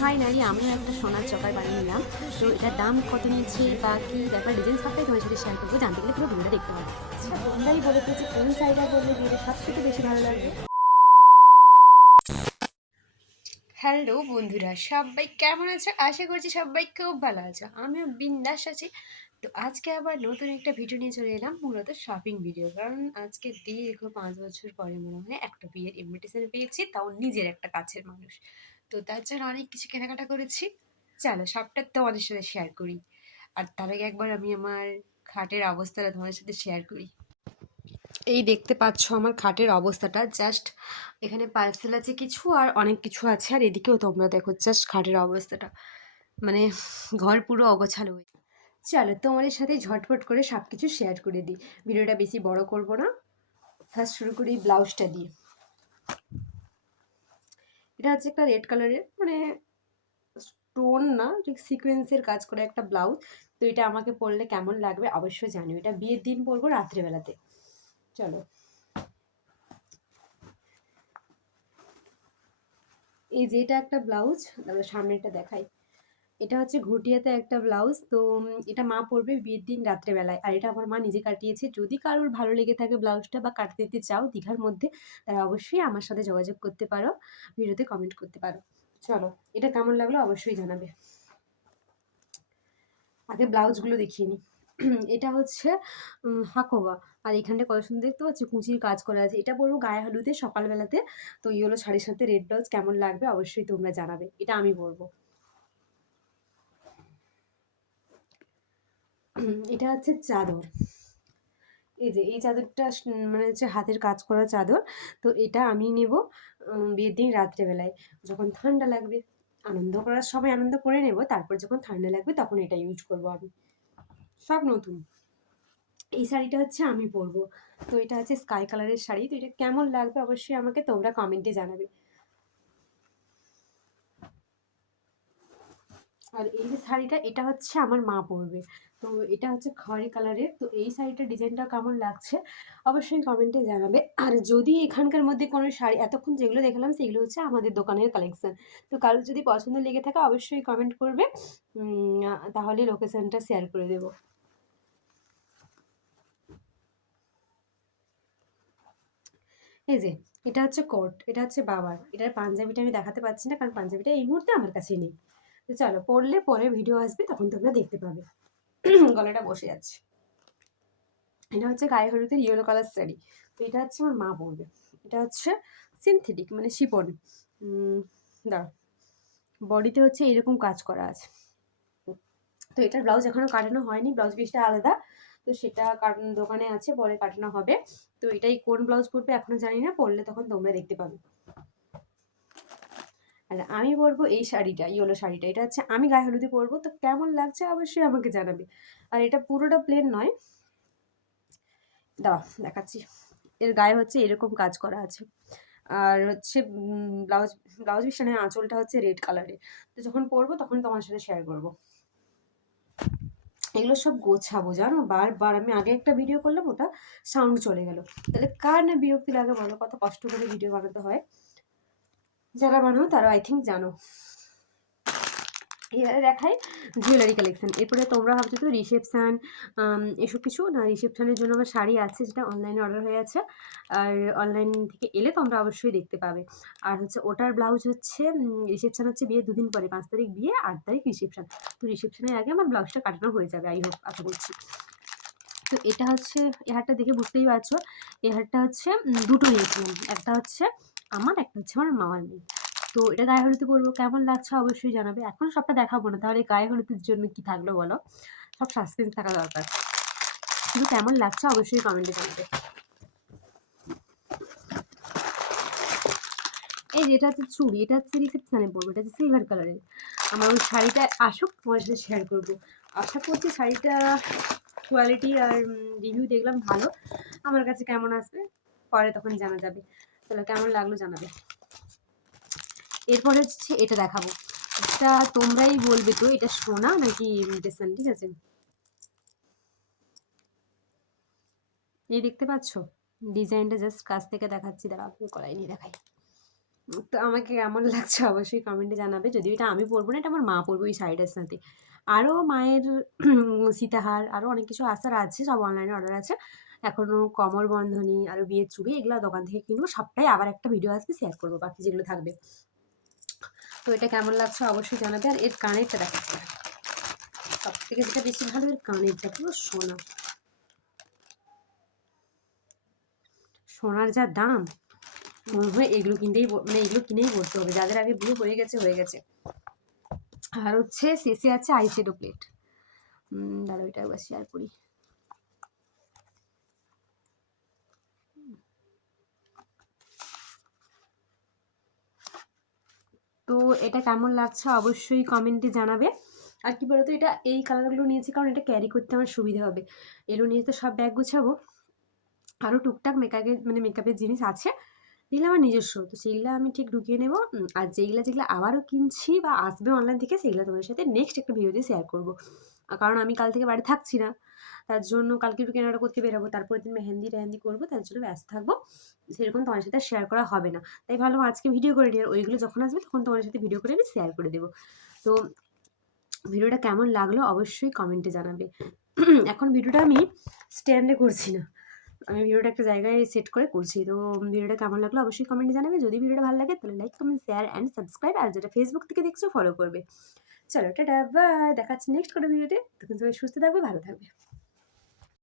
Finally আমিও একটা সোনার চকার বানিয়ে নিলাম। তো এটার দাম কত নিয়েছে বা কী ব্যাপার ডিজাইন সবটাই তোমার সাথে শেয়ার করবো। জানতে গেলে পুরো ভিডিওটা দেখতে হবে। আচ্ছা তোমরাই বলে তো যে কোন শাড়িটা পরলে বিয়েতে সবথেকে বেশি ভালো লাগবে। হ্যালো বন্ধুরা, সবাই কেমন আছো? আশা করছি সবাই খুব ভালো আছো। আমিও বিন্দাস আছি। তো আজকে আবার নতুন একটা ভিডিও নিয়ে চলে এলাম, মূলত শপিং ভিডিও। কারণ আজকে দীর্ঘ 5 বছর পরে মনে হয় একটা বিয়ের ইনভিটেশন পেয়েছি, তাও নিজের একটা কাছের মানুষ। তো তার জন্য অনেক কিছু কেনাকাটা করেছি। চলো সবটা তোমাদের সাথে শেয়ার করি। আর তার আগে একবার আমি আমার খাটের অবস্থাটা তোমাদের সাথে শেয়ার করি। এই দেখতে পাচ্ছ আমার খাটের অবস্থাটা, জাস্ট এখানে পার্সেল আছে কিছু আর অনেক কিছু আছে, আর এদিকেও তোমরা দেখো জাস্ট খাটের অবস্থাটা, মানে ঘর পুরো অগোছালো হয়ে। চলো তোমাদের সাথে ঝটপট করে সব কিছু শেয়ার করে দিই, ভিডিওটা বেশি বড় করব না। ফার্স্ট শুরু করি ব্লাউজটা দিয়ে। এটা হচ্ছে একটা রেড কালারের, মানে স্টোন না ঠিক সিকোয়েন্সের কাজ করে একটা ব্লাউজ। তো এটা আমাকে পরলে কেমন লাগবে অবশ্যই জানিও। এটা বিয়ের দিন পরবো রাত্রেবেলাতে। চলো, এই যে এটা একটা ব্লাউজ, তারপর সামনেটা দেখাই। এটা হচ্ছে ঘটিয়াতে একটা ব্লাউজ। তো এটা মা পরবে বিয়ের দিন রাত্রেবেলায়, আর এটা আমার মা নিজে কাটিয়েছে। যদি কারোর ভালো লেগে থাকে ব্লাউজটা বা কাটতে দিতে চাও দীঘার মধ্যে, তারা অবশ্যই আমার সাথে যোগাযোগ করতে পারো, ভিডিওতে কমেন্ট করতে পারো। চলো এটা কেমন লাগলো অবশ্যই জানাবে। আগে ব্লাউজগুলো দেখিয়ে নিই। এটা হচ্ছে হাকোবা। আর এখানটা কত সুন্দর দেখতে পাচ্ছি কুচির কাজ করা আছে। এটা পরবো গায়ে হলুদে সকালবেলাতে। তো ইয়েলো শাড়ির সাথে রেড ব্লাউজ কেমন লাগবে অবশ্যই তোমরা জানাবে। এটা আমি পরবো। এটা হচ্ছে চাদর। এই যে এই চাদরটা মানে হচ্ছে হাতের কাজ করা চাদর। তো এটা আমি নেব বিয়ের দিন রাত্রেবেলায়, যখন ঠান্ডা লাগবে। আনন্দ করার সময় আনন্দ করে নেব, তারপর যখন ঠান্ডা লাগবে তখন এটা ইউজ করব আমি। সব নতুন। এই শাড়িটা হচ্ছে আমি পরবো। তো এটা হচ্ছে স্কাই কালারের শাড়ি। তো এটা কেমন লাগবে অবশ্যই আমাকে তোমরা কমেন্টে জানাবে। আর এই যে শাড়িটা, এটা হচ্ছে আমার মা পরবে। তো এটা হচ্ছে খয়েরি কালারের। তো এই শাড়িটার ডিজাইনটা কেমন লাগছে অবশ্যই কমেন্টে জানাবে। আর যদি এখানকার মধ্যে কোনো শাড়ি, এতক্ষণ যেগুলো দেখলাম সেগুলো হচ্ছে আমাদের দোকানের কালেকশন। তো কারোর যদি পছন্দ লেগে থাকে অবশ্যই কমেন্ট করবে, তাহলে লোকেশনটা শেয়ার করে দেবো। এই যে এটা হচ্ছে কোট, এটা হচ্ছে বাবার। এটার পাঞ্জাবিটা আমি দেখাতে পাচ্ছি না, কারণ পাঞ্জাবিটা এই মুহূর্তে আমার কাছে নেই। তো চলো পরলে পরে ভিডিও আসবে তখন তোমরা দেখতে পাবে। গলাটা বসে যাচ্ছে। এটা হচ্ছে গায়ে হলুদের ইয়েলো কালার শাড়ি। তো এটা হচ্ছে আমার মা পরবে। এটা হচ্ছে সিনথেটিক মানে শিপন। দাঁড়া, বডিতে হচ্ছে এরকম কাজ করা আছে। তো এটার ব্লাউজ এখনো কাটানো হয়নি, ব্লাউজ পিসটা আলাদা। তো সেটা দোকানে আছে, পরে কাটানো হবে। তো এটাই কোন ব্লাউজ পরবে এখনো জানি না, পরলে তখন তোমরা দেখতে পাবে। আর আমি পরবো এই শাড়িটা, ইয়েলো শাড়িটা। এটা হচ্ছে আমি গায়ে হলুদে পরবো। তো কেমন লাগছে অবশ্যই আমাকে জানাবে। আর এটা পুরোটা প্লেন নয়, দাঁড়া দেখাচ্ছি। এর গায়ে হচ্ছে এরকম কাজ করা আছে। আর হচ্ছে ব্লাউজ ব্লাউজ পিসটা নয়, আঁচলটা হচ্ছে রেড কালারের। তো যখন পরবো তখন তোমার সাথে শেয়ার করবো। এগুলো সব গোছাবো জানো, বারবার আমি আগে একটা ভিডিও করলাম, ওটা সাউন্ড চলে গেল। তাহলে কার না বিরক্তি লাগে বলো, কত কষ্ট করে ভিডিও বানাতে হয়। যারা বানাও তারা আই থিঙ্ক জানো। এবারে দেখাই জুয়েলারি কালেকশন। এরপরে তোমরা ভাবছো তো রিসেপশান এসব কিছু না, রিসেপশানের জন্য আমার শাড়ি আছে যেটা অনলাইনে অর্ডার হয়ে আছে। আর অনলাইন থেকে এলে তোমরা অবশ্যই দেখতে পাবে। আর হচ্ছে ওটার ব্লাউজ হচ্ছে রিসেপশান হচ্ছে বিয়ে 2 দিন পরে, 5 তারিখ বিয়ে, 8 তারিখ রিসেপশান। তো রিসেপশানের আগে আমার ব্লাউজটা কাটানো হয়ে যাবে, আই হোপ, আশা করছি। তো এটা হচ্ছে, এই হারটা দেখে বুঝতেই পারছো। এই হারটা হচ্ছে দুটো নিয়েছিলাম, একটা হচ্ছে আমার, একটা হচ্ছে আমার মামার মেয়ে। তো এটা গায়ে হলুদে পরবো, কেমন লাগছে অবশ্যই জানাবে। এখন সবটা দেখাবো না, তাহলে গায়ে হলুদের জন্য কি থাকলো বলো, সব সাসপেন্স থাকা দরকার। কিন্তু কেমন লাগছে অবশ্যই কমেন্টে জানাবে। এই যে এটা হচ্ছে চুড়ি, এটা হচ্ছে রিসেপশানে পরবো, এটা হচ্ছে সিলভার কালারের। আমার ওই শাড়িটা আসুক তোমার সাথে শেয়ার করবো। আশা করছি শাড়িটা কোয়ালিটি আর রিভিউ দেখলাম ভালো, আমার কাছে কেমন আসবে পরে তখন জানা যাবে। তাহলে কেমন লাগলো জানাবে। এরপরে হচ্ছে এটা দেখাবো। এটা তোমরাই বলবে তো এটা সোনা নাকি ইমিটেশন, ঠিক আছে। এই দেখতে পাচ্ছ ডিজাইনটা, জাস্ট কাছ থেকে দেখাচ্ছি, দাঁড়া আমি কলাই নিয়ে দেখাই। তো আমাকে কেমন লাগছে অবশ্যই কমেন্টে জানাবে। যদিও এটা আমি পরবো না, এটা আমার মা পরবে ওই শাড়িটার সাথে। আরও মায়ের সীতাহার আরও অনেক কিছু আসার আছে, সব অনলাইনে অর্ডার আছে। এখনও কমর বন্ধনী, আরও বিয়ের চুড়ি, এগুলো দোকান থেকে কিনবো। সবটাই আবার একটা ভিডিও আসবে, শেয়ার করবো বাকি যেগুলো থাকবে। তো এটা কেমন লাগছে অবশ্যই জানাবে। আর এর কানেরটা দেখাচ্ছে, সব থেকে যেটা বেশি ভালো এর কানেরটা, পুরো সোনা, সোনার যা দাম, মনে হয় এগুলো কিনতেই মানে এগুলো কিনেই পড়তে হবে। যাদের আগে বিয়ে হয়ে গেছে হয়ে গেছে। আর হচ্ছে শেষে আছে আইশ্যাডো প্লেট। দাঁড়াও এটা একবার শেয়ার করি। তো এটা কেমন লাগছে অবশ্যই কমেন্টে জানাবে। আর কি বলতো, এটা এই কালারগুলো নিয়েছি কারণ এটা ক্যারি করতে আমার সুবিধা হবে। এগুলো নিয়ে তো সব ব্যাগ গুছাবো। আরও টুকটাক মেকআপের জিনিস আছে, যেগুলো আমার নিজস্ব, তো সেইগুলো আমি ঠিক ঢুকিয়ে নেবো। আর যেগুলো আবারও কিনছি বা আসবে অনলাইন থেকে, সেগুলো তোমাদের সাথে নেক্সট একটা ভিডিওতে শেয়ার করবো। কারণ আমি কাল থেকে বাড়ি থাকছি না, তার জন্য কালকে একটু কেনাকাটা করতে বেরোবো, তারপরের দিন মেহেন্দি করবো, তার জন্য ব্যস্ত থাকবো, সেরকম তোমার সাথে শেয়ার করা হবে না। তাই ভাবলাম আজকে ভিডিও করে নিই, আর ওইগুলো যখন আসবে তখন তোমার সাথে ভিডিও করে আমি শেয়ার করে দেবো। তো ভিডিওটা কেমন লাগলো অবশ্যই কমেন্টে জানাবে। এখন ভিডিওটা আমি স্ট্যান্ডে করছি না, আমি ভিডিওটা একটা জায়গায় সেট করে করছি। তো ভিডিওটা কেমন লাগলো অবশ্যই কমেন্টে জানাবে। যদি ভিডিওটা ভালো লাগে তাহলে like, comment, share and subscribe. আর যেটা ফেসবুক থেকে দেখছো ফলো করবে। চলো টাটা, বাই, দেখা হচ্ছে নেক্সট কোনো ভিডিওতে। তখন সবাই সুস্থ থাকবে, ভালো থাকবে।